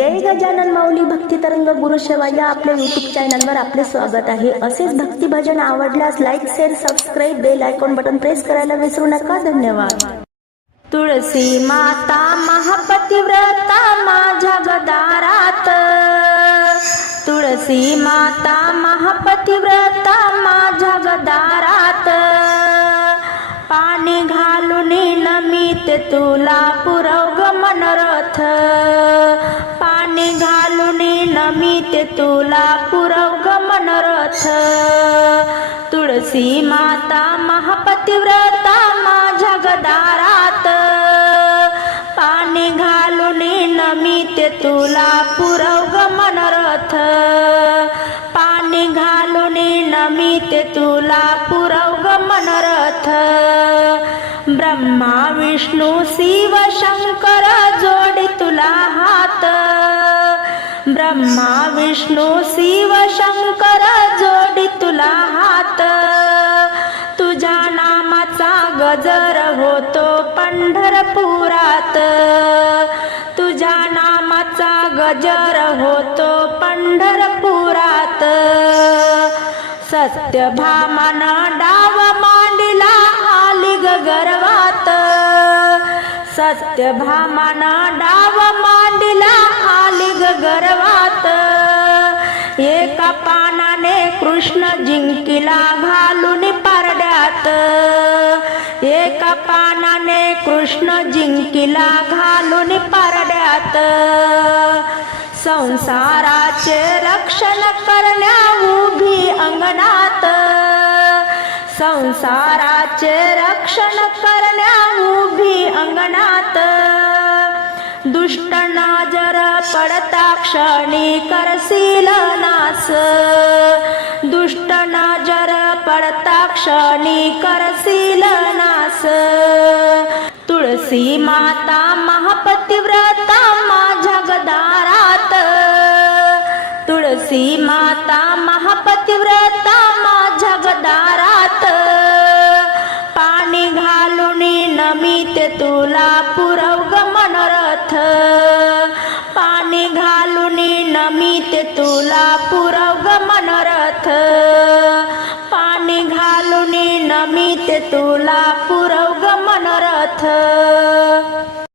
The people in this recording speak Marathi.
जय गजानन माऊली भक्ती तरंग गुरुसेवा या आपल्या युट्यूब चॅनलवर आपले स्वागत आहे. असेच भक्ती भजन आवडल्यास like share subscribe bell icon button press करायला विसरू नका. धन्यवाद. तुळसी माता महापतिव्रता माझ्या गदारात. तुळसी माता महापतिव्रता माझ्या गदारात. पाणी घालून नमित तुला पुरव मनरथ ते तुला पुरव ग मनरथ तुळसी माता महापतिव्रता माझ्या गदारात पाणी घालून ते तुला पुरव ग मनरथ पाणी घालून ते तुला पुरव ग मनरथ ब्रह्मा विष्णू शिव शंकर जोडी तुला हात. ब्रह्मा विष्णू शिव शंकर जोडी तुला हात. तुझ्या नामाचा गजर होतो पंढरपुरात. तुझ्या नामाचा गजर होतो पंढरपुरात. सत्यभामान डाव मांडीला आली गर्वात सत्यभामान डाव मांडीला आली गर्वात. एका पानाने कृष्ण जिंकिला घालून पारड्यात. एका पानाने कृष्ण जिंकिला घालून पारड्यात. संसाराचे रक्षण करण्या उभी अंगणात. संसाराचे रक्षण करण्या उभी अंगणात. दुष्ट नाज पडता क्षणी करशील नास. दुष्ट नजर पडता क्षणी करशील नास. तुळसी माता महापतिव्रता माझ्या गदारात. तुळसी माता महापतिव्रता तुला पुरव ग मनरथ पाणी घालून नमित तुला पुरव ग मनरथ